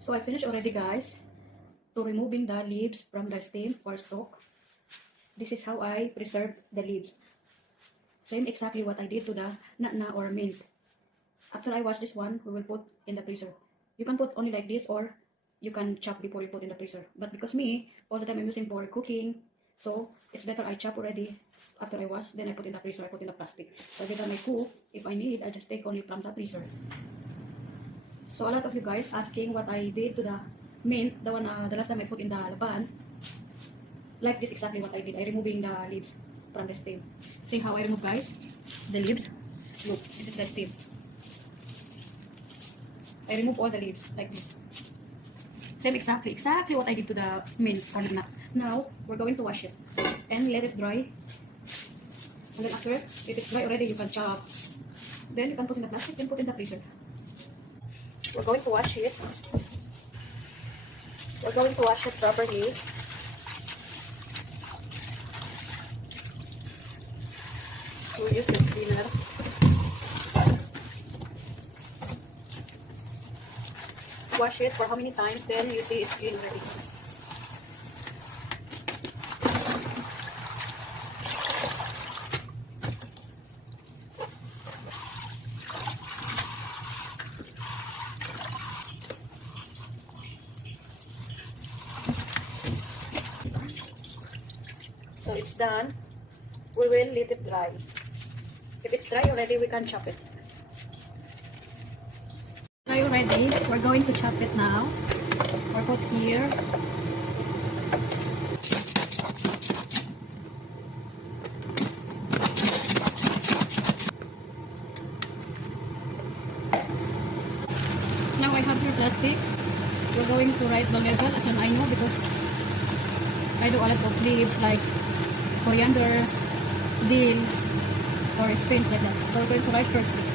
So I finished already, guys, to removing the leaves from the stem or stalk. This is how I preserve the leaves. Same exactly what I did to the nana or mint. After I wash this one, we will put in the freezer. You can put only like this, or you can chop before you put in the freezer. But because me, all the time I'm using for cooking, so it's better I chop already after I wash, then I put in the freezer, I put in the plastic. So every time I cook, if I need, I just take only from the freezer. So a lot of you guys asking what I did to the mint, the one the last time I put in the laban. Like this exactly what I did. I removing the leaves from the stem. See how I remove, guys? The leaves. Look, this is the stem. I remove all the leaves like this. Same exactly what I did to the mint or nut. Now we're going to wash it and let it dry. And then after, if it's dry already, you can chop. Then you can put in the plastic and put in the freezer. We're going to wash it. We're going to wash it properly. We'll use the cleaner. Wash it for how many times, then you see it's clean already. So it's done. We will let it dry. If it's dry already, we can chop it. Dry already. We're going to chop it now. Or put here. Now I have your plastic. We're going to write the level as I know, because I do a lot of leaves like coriander, dill, or spinach like that. So we're going to write first.